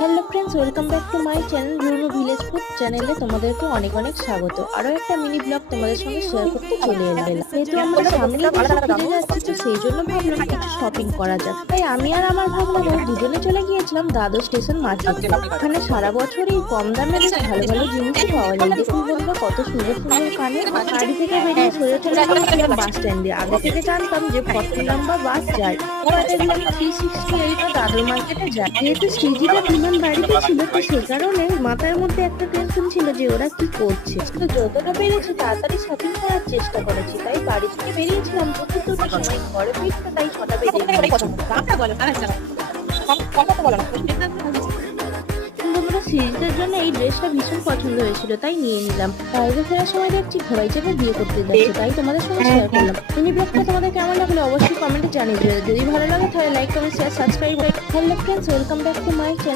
Hello friends, welcome back to my channel Runu village food চ্যানেলে তোমাদেরকে অনেক অনেক স্বাগত। আরো একটা মিনি ব্লগ তোমাদের সঙ্গে শেয়ার করতে চলে এলাম। যেহেতু আমরা সামনেই দেশে ফিরে যাচ্ছি, তো সেই জন্য ভাবলাম কিছু শপিং করা যাক। তাই আমি আর আমার ভাবনা বউ দুজনে চলে গিয়েছিলাম দাদর স্টেশন মার্কেট। ওখানে সারা বছরই কম দামে বেশ ভালো ভালো জিনিসই পাওয়া যায়। দেখুন বন্ধুরা, কত সুন্দর সুন্দর কানে। বাড়ি থেকে বেরিয়ে সোজা চলে গিয়েছিলাম বাস স্ট্যান্ডে। আগে থেকে জানতাম যে 40 নাম্বার বাস যায়, এবার দেখলাম 368 দাদর মার্কেটে যায়। যেহেতু সৃজিতা বিমান বাড়িতে ছিল, তো সে কারণে মাথার মধ্যে একটা টেনশন ছিল যে ওরা কি করছে। তো যতটা পেরেছি তাড়াতাড়ি শপিং করার চেষ্টা করেছি। তাই বাড়ি থেকে বেরিয়েছিলাম দুপুর সময়, ঘরে ফিরতে তাই 6টা বেজে গিয়েছিল। বন্ধুরা, সৃজিতার জন্য এই ড্রেসটা ভীষণ পছন্দ হয়েছিল, তাই নিয়ে নিলাম। বাইরে ফেরার সময় দেখছি ঘোড়াই চেপে বিয়ে করতে যাচ্ছে, তাই তোমাদের সঙ্গে শেয়ার করলাম। মিনি ব্লগটা তোমাদের কেমন লাগলো অবশ্যই কমেন্টে জানিয়ে দিও। যদি ভালো লাগে তাহলে like, comment, share, subscribe. Hello friends, welcome back to my channel.